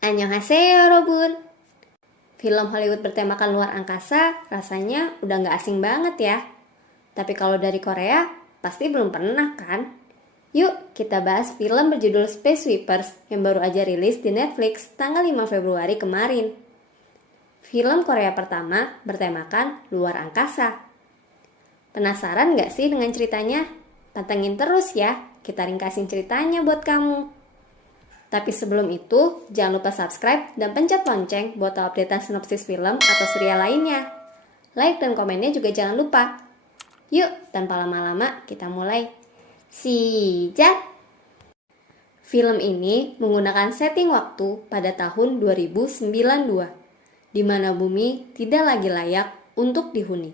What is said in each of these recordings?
Annyeonghaseyo, Robun. Film Hollywood bertemakan luar angkasa rasanya udah gak asing banget ya. Tapi kalau dari Korea, pasti belum pernah kan? Yuk kita bahas film berjudul Space Sweepers yang baru aja rilis di Netflix tanggal 5 Februari kemarin. Film Korea pertama bertemakan luar angkasa. Penasaran gak sih dengan ceritanya? Pantengin terus ya, kita ringkasin ceritanya buat kamu. Tapi sebelum itu, jangan lupa subscribe dan pencet lonceng buat tahu updatean sinopsis film atau serial lainnya. Like dan komennya juga jangan lupa. Yuk, tanpa lama-lama kita mulai. Sijak! Film ini menggunakan setting waktu pada tahun 2092, di mana bumi tidak lagi layak untuk dihuni.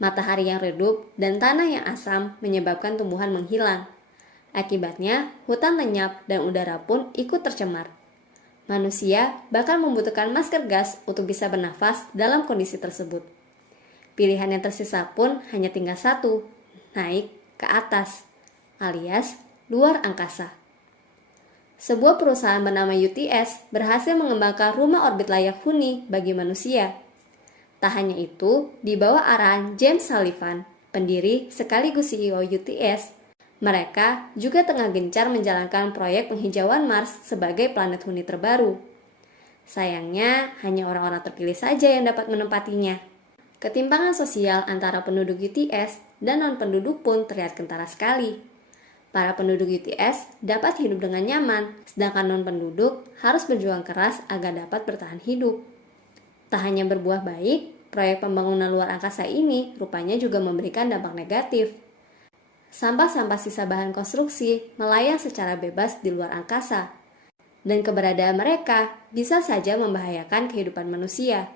Matahari yang redup dan tanah yang asam menyebabkan tumbuhan menghilang. Akibatnya, hutan lenyap dan udara pun ikut tercemar. Manusia bahkan membutuhkan masker gas untuk bisa bernafas dalam kondisi tersebut. Pilihan yang tersisa pun hanya tinggal satu, naik ke atas, alias luar angkasa. Sebuah perusahaan bernama UTS berhasil mengembangkan rumah orbit layak huni bagi manusia. Tak hanya itu, di bawah arahan James Sullivan, pendiri sekaligus CEO UTS, mereka juga tengah gencar menjalankan proyek penghijauan Mars sebagai planet huni terbaru. Sayangnya, hanya orang-orang terpilih saja yang dapat menempatinya. Ketimpangan sosial antara penduduk UTS dan non-penduduk pun terlihat kentara sekali. Para penduduk UTS dapat hidup dengan nyaman, sedangkan non-penduduk harus berjuang keras agar dapat bertahan hidup. Tak hanya berbuah baik, proyek pembangunan luar angkasa ini rupanya juga memberikan dampak negatif. Sampah-sampah sisa bahan konstruksi melayang secara bebas di luar angkasa, dan keberadaan mereka bisa saja membahayakan kehidupan manusia.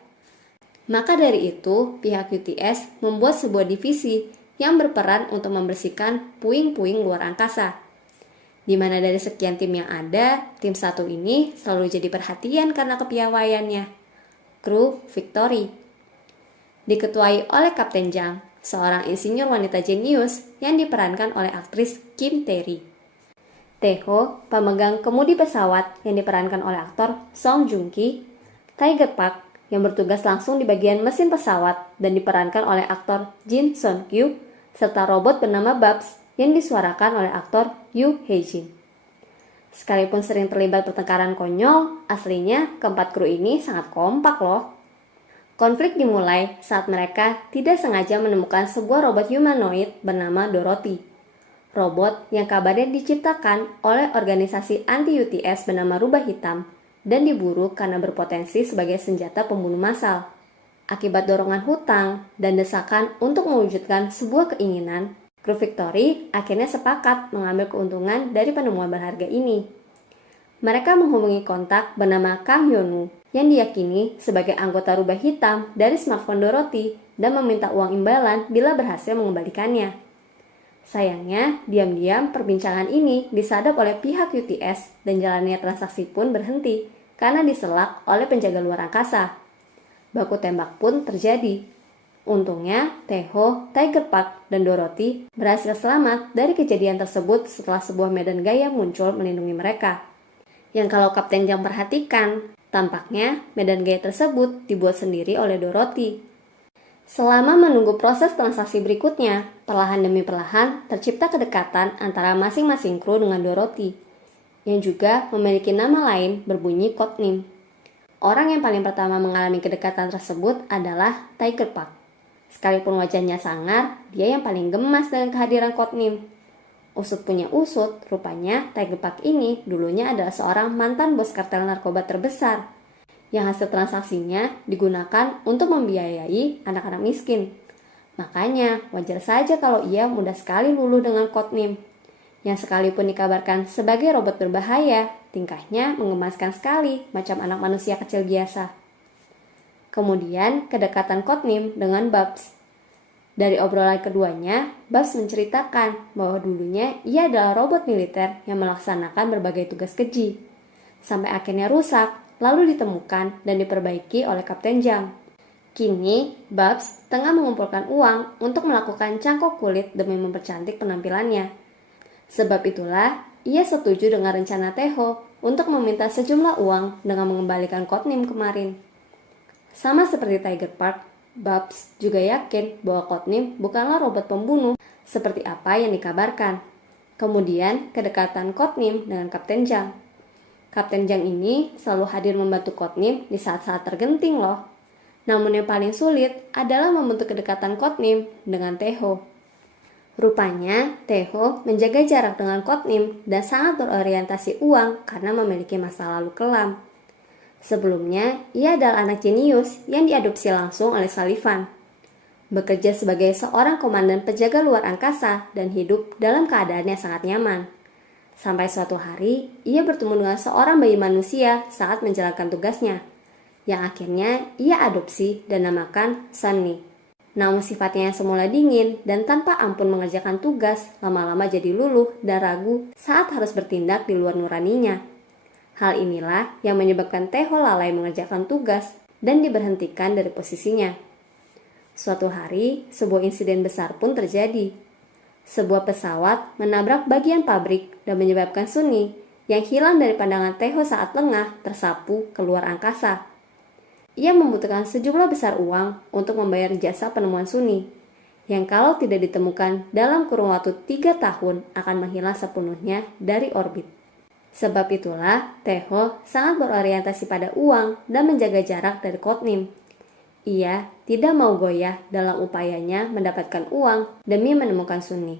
Maka dari itu, pihak UTS membuat sebuah divisi yang berperan untuk membersihkan puing-puing luar angkasa. Di mana dari sekian tim yang ada, tim satu ini selalu jadi perhatian karena kepiawaiannya. Kru Victory. Diketuai oleh Kapten Jang, seorang insinyur wanita jenius yang diperankan oleh aktris Kim Tae-ri. Tae-ho, pemegang kemudi pesawat yang diperankan oleh aktor Song Joong-ki. Tiger Park, yang bertugas langsung di bagian mesin pesawat dan diperankan oleh aktor Jin Son-kyu, serta robot bernama Babs yang disuarakan oleh aktor Yoo Hae-jin. Sekalipun sering terlibat pertengkaran konyol, aslinya keempat kru ini sangat kompak loh. Konflik dimulai saat mereka tidak sengaja menemukan sebuah robot humanoid bernama Dorothy. Robot yang kabarnya diciptakan oleh organisasi anti-UTS bernama Rubah Hitam dan diburu karena berpotensi sebagai senjata pembunuh massal. Akibat dorongan hutang dan desakan untuk mewujudkan sebuah keinginan, kru Victory akhirnya sepakat mengambil keuntungan dari penemuan berharga ini. Mereka menghubungi kontak bernama Kang Hyun-woo yang diyakini sebagai anggota Rubah Hitam dari smartphone Dorothy dan meminta uang imbalan bila berhasil mengembalikannya. Sayangnya, diam-diam perbincangan ini disadap oleh pihak UTS dan jalannya transaksi pun berhenti karena diselak oleh penjaga luar angkasa. Baku tembak pun terjadi. Untungnya, Tae-ho, Tiger Park, dan Dorothy berhasil selamat dari kejadian tersebut setelah sebuah medan gaya muncul melindungi mereka. Yang kalau Kapten Jang perhatikan, tampaknya medan gaya tersebut dibuat sendiri oleh Dorothy. Selama menunggu proses transaksi berikutnya, perlahan demi perlahan tercipta kedekatan antara masing-masing kru dengan Dorothy, yang juga memiliki nama lain berbunyi codename. Orang yang paling pertama mengalami kedekatan tersebut adalah Tiger Park. Sekalipun wajahnya sangar, dia yang paling gemas dengan kehadiran codename. Usut punya usut, rupanya Tiger Park ini dulunya adalah seorang mantan bos kartel narkoba terbesar, yang hasil transaksinya digunakan untuk membiayai anak-anak miskin. Makanya wajar saja kalau ia mudah sekali luluh dengan codename, yang sekalipun dikabarkan sebagai robot berbahaya, tingkahnya menggemaskan sekali macam anak manusia kecil biasa. Kemudian kedekatan codename dengan Babs. Dari obrolan keduanya, Babs menceritakan bahwa dulunya ia adalah robot militer yang melaksanakan berbagai tugas keji, sampai akhirnya rusak, lalu ditemukan dan diperbaiki oleh Kapten Jang. Kini, Babs tengah mengumpulkan uang untuk melakukan cangkok kulit demi mempercantik penampilannya. Sebab itulah, ia setuju dengan rencana Tae-ho untuk meminta sejumlah uang dengan mengembalikan codename kemarin. Sama seperti Tiger Park, Babs juga yakin bahwa codename bukanlah robot pembunuh seperti apa yang dikabarkan. Kemudian kedekatan codename dengan Kapten Jang. Kapten Jang ini selalu hadir membantu codename di saat-saat tergenting loh. Namun yang paling sulit adalah membentuk kedekatan codename dengan Taeho. Rupanya, Taeho menjaga jarak dengan codename dan sangat berorientasi uang karena memiliki masa lalu kelam. Sebelumnya, ia adalah anak jenius yang diadopsi langsung oleh Sullivan. Bekerja sebagai seorang komandan penjaga luar angkasa dan hidup dalam keadaan yang sangat nyaman. Sampai suatu hari, ia bertemu dengan seorang bayi manusia saat menjalankan tugasnya, yang akhirnya ia adopsi dan namakan Sunny. Namun sifatnya yang semula dingin dan tanpa ampun mengerjakan tugas, lama-lama jadi luluh dan ragu saat harus bertindak di luar nuraninya. Hal inilah yang menyebabkan Taeho lalai mengerjakan tugas dan diberhentikan dari posisinya. Suatu hari, sebuah insiden besar pun terjadi. Sebuah pesawat menabrak bagian pabrik dan menyebabkan Sunny yang hilang dari pandangan Taeho saat lengah tersapu keluar angkasa. Ia membutuhkan sejumlah besar uang untuk membayar jasa penemuan Sunny, yang kalau tidak ditemukan dalam kurun waktu 3 tahun akan menghilang sepenuhnya dari orbit. Sebab itulah, Taeho sangat berorientasi pada uang dan menjaga jarak dari codename. Ia tidak mau goyah dalam upayanya mendapatkan uang demi menemukan Sunny.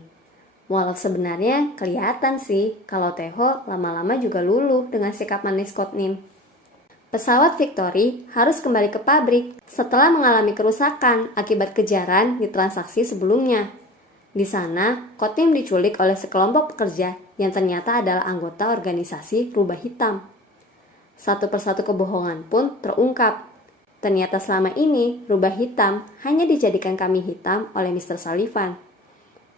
Walau sebenarnya kelihatan sih kalau Taeho lama-lama juga luluh dengan sikap manis codename. Pesawat Victory harus kembali ke pabrik setelah mengalami kerusakan akibat kejaran di transaksi sebelumnya. Di sana, codename diculik oleh sekelompok pekerja yang ternyata adalah anggota organisasi Rubah Hitam. Satu persatu kebohongan pun terungkap. Ternyata selama ini Rubah Hitam hanya dijadikan kambing hitam oleh Mr. Sullivan.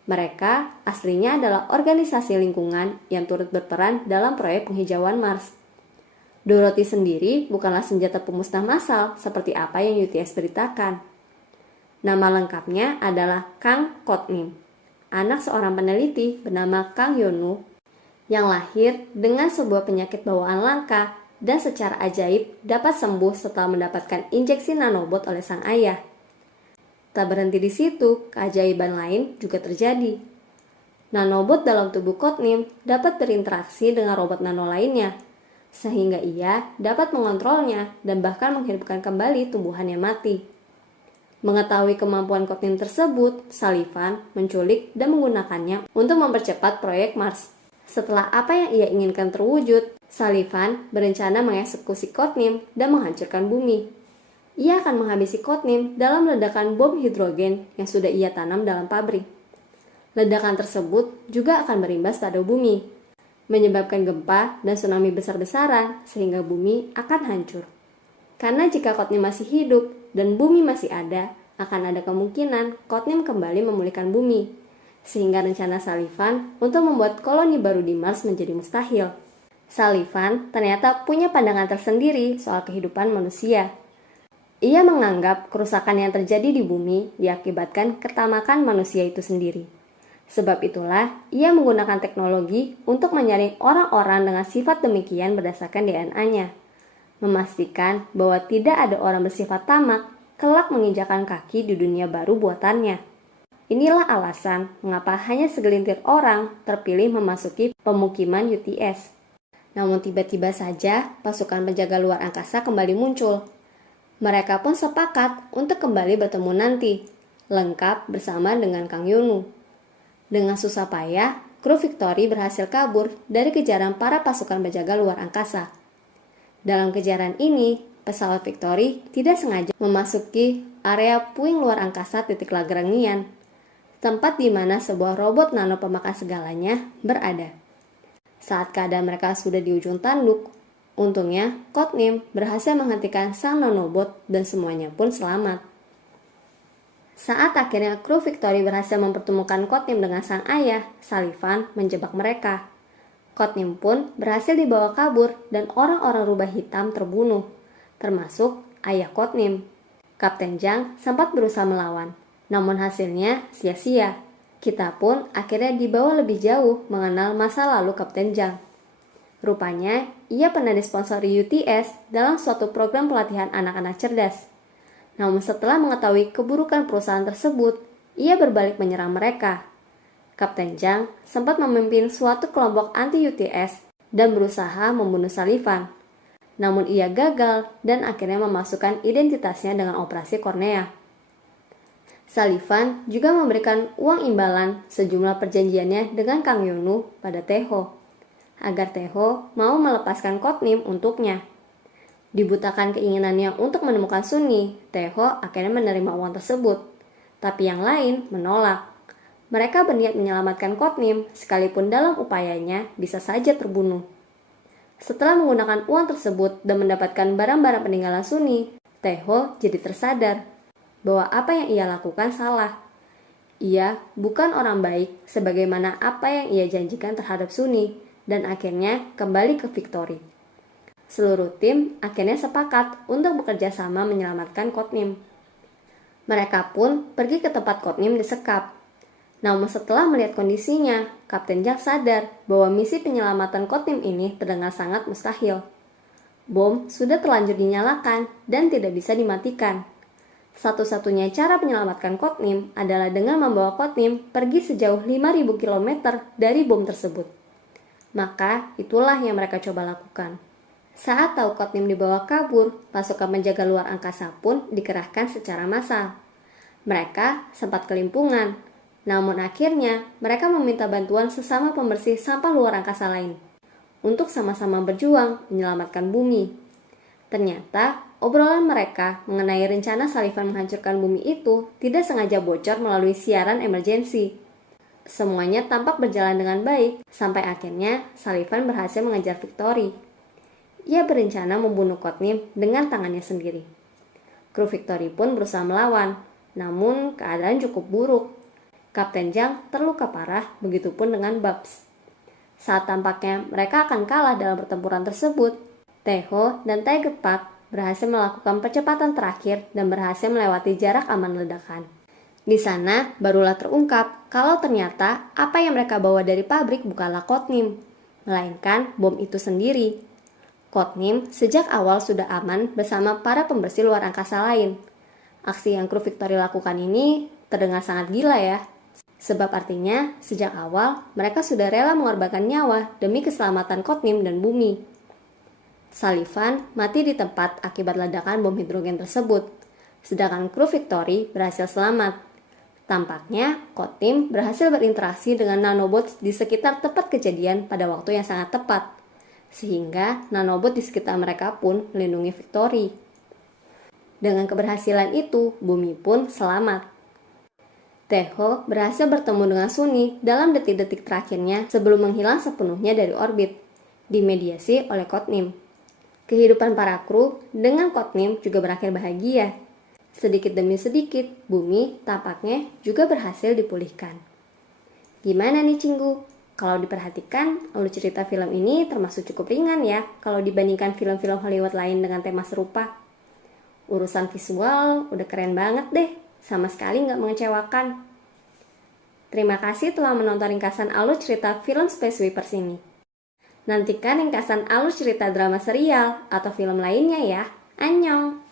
Mereka aslinya adalah organisasi lingkungan yang turut berperan dalam proyek penghijauan Mars. Dorothy sendiri bukanlah senjata pemusnah massal seperti apa yang UTS beritakan. Nama lengkapnya adalah Kang Codename, anak seorang peneliti bernama Kang Yonu yang lahir dengan sebuah penyakit bawaan langka dan secara ajaib dapat sembuh setelah mendapatkan injeksi nanobot oleh sang ayah. Tak berhenti di situ, keajaiban lain juga terjadi. Nanobot dalam tubuh Codename dapat berinteraksi dengan robot nano lainnya, sehingga ia dapat mengontrolnya dan bahkan menghidupkan kembali tumbuhan yang mati. Mengetahui kemampuan codename tersebut, Sullivan menculik dan menggunakannya untuk mempercepat proyek Mars. Setelah apa yang ia inginkan terwujud, Sullivan berencana mengeksekusi codename dan menghancurkan bumi. Ia akan menghabisi codename dalam ledakan bom hidrogen yang sudah ia tanam dalam pabrik. Ledakan tersebut juga akan berimbas pada bumi, menyebabkan gempa dan tsunami besar-besaran sehingga bumi akan hancur. Karena jika codename masih hidup dan bumi masih ada, akan ada kemungkinan codename kembali memulihkan bumi, sehingga rencana Sullivan untuk membuat koloni baru di Mars menjadi mustahil. Sullivan ternyata punya pandangan tersendiri soal kehidupan manusia. Ia menganggap kerusakan yang terjadi di bumi diakibatkan ketamakan manusia itu sendiri. Sebab itulah, ia menggunakan teknologi untuk menyaring orang-orang dengan sifat demikian berdasarkan DNA-nya. Memastikan bahwa tidak ada orang bersifat tamak kelak menginjakan kaki di dunia baru buatannya. Inilah alasan mengapa hanya segelintir orang terpilih memasuki pemukiman UTS. Namun tiba-tiba saja pasukan penjaga luar angkasa kembali muncul. Mereka pun sepakat untuk kembali bertemu nanti, lengkap bersama dengan Kang Yonu. Dengan susah payah, kru Victory berhasil kabur dari kejaran para pasukan penjaga luar angkasa. Dalam kejaran ini, pesawat Victory tidak sengaja memasuki area puing luar angkasa titik Lagrangian, tempat di mana sebuah robot nano pemakan segalanya berada. Saat keadaan mereka sudah di ujung tanduk, untungnya Codename berhasil menghentikan sang nanobot dan semuanya pun selamat. Saat akhirnya kru Victory berhasil mempertemukan Codename dengan sang ayah, Sullivan menjebak mereka. Codename pun berhasil dibawa kabur dan orang-orang rubah hitam terbunuh, termasuk ayah Codename. Kapten Jang sempat berusaha melawan, namun hasilnya sia-sia. Kita pun akhirnya dibawa lebih jauh mengenal masa lalu Kapten Jang. Rupanya, ia pernah disponsori UTS dalam suatu program pelatihan anak-anak cerdas. Namun setelah mengetahui keburukan perusahaan tersebut, ia berbalik menyerang mereka. Kapten Zhang sempat memimpin suatu kelompok anti-UTS dan berusaha membunuh Sullivan. Namun ia gagal dan akhirnya memasukkan identitasnya dengan operasi Kornea. Sullivan juga memberikan uang imbalan sejumlah perjanjiannya dengan Kang Yonu pada Taeho, agar Taeho mau melepaskan codename untuknya. Dibutakan keinginannya untuk menemukan Sunni, Taeho akhirnya menerima uang tersebut. Tapi yang lain menolak. Mereka berniat menyelamatkan codename sekalipun dalam upayanya bisa saja terbunuh. Setelah menggunakan uang tersebut dan mendapatkan barang-barang peninggalan Sunni, Taeho jadi tersadar bahwa apa yang ia lakukan salah. Ia bukan orang baik sebagaimana apa yang ia janjikan terhadap Sunni dan akhirnya kembali ke Victory. Seluruh tim akhirnya sepakat untuk bekerja sama menyelamatkan codename. Mereka pun pergi ke tempat codename disekap. Namun setelah melihat kondisinya, Kapten Zhang sadar bahwa misi penyelamatan codename ini terdengar sangat mustahil. Bom sudah terlanjur dinyalakan dan tidak bisa dimatikan. Satu-satunya cara menyelamatkan codename adalah dengan membawa codename pergi sejauh 5.000 km dari bom tersebut. Maka itulah yang mereka coba lakukan. Saat tahu codename dibawa kabur, pasukan penjaga luar angkasa pun dikerahkan secara massal. Mereka sempat kelimpungan, namun akhirnya mereka meminta bantuan sesama pembersih sampah luar angkasa lain untuk sama-sama berjuang menyelamatkan bumi. Ternyata obrolan mereka mengenai rencana Sullivan menghancurkan bumi itu tidak sengaja bocor melalui siaran emergensi. Semuanya tampak berjalan dengan baik sampai akhirnya Sullivan berhasil mengejar Victory. Ia berencana membunuh codename dengan tangannya sendiri. Kru Victory pun berusaha melawan, namun keadaan cukup buruk. Kapten Zhang terluka parah, begitupun dengan Babs. Saat tampaknya mereka akan kalah dalam pertempuran tersebut, Taeho dan Tiger Park berhasil melakukan percepatan terakhir dan berhasil melewati jarak aman ledakan. Di sana barulah terungkap kalau ternyata apa yang mereka bawa dari pabrik bukanlah codename, melainkan bom itu sendiri. Codename sejak awal sudah aman bersama para pembersih luar angkasa lain. Aksi yang kru Victory lakukan ini terdengar sangat gila ya. Sebab artinya sejak awal mereka sudah rela mengorbankan nyawa demi keselamatan codename dan bumi. Sullivan mati di tempat akibat ledakan bom hidrogen tersebut, sedangkan kru Victory berhasil selamat. Tampaknya codename berhasil berinteraksi dengan nanobots di sekitar tempat kejadian pada waktu yang sangat tepat, sehingga nanobot di sekitar mereka pun melindungi Victory. Dengan keberhasilan itu, bumi pun selamat. Taeho berhasil bertemu dengan Sunni dalam detik-detik terakhirnya sebelum menghilang sepenuhnya dari orbit, dimediasi oleh codename. Kehidupan para kru dengan codename juga berakhir bahagia. Sedikit demi sedikit, bumi tampaknya juga berhasil dipulihkan. Gimana nih Cinggu? Kalau diperhatikan, alur cerita film ini termasuk cukup ringan ya kalau dibandingkan film-film Hollywood lain dengan tema serupa. Urusan visual udah keren banget deh, sama sekali nggak mengecewakan. Terima kasih telah menonton ringkasan alur cerita film Space Sweepers ini. Nantikan ringkasan alur cerita drama serial atau film lainnya ya. Annyeong!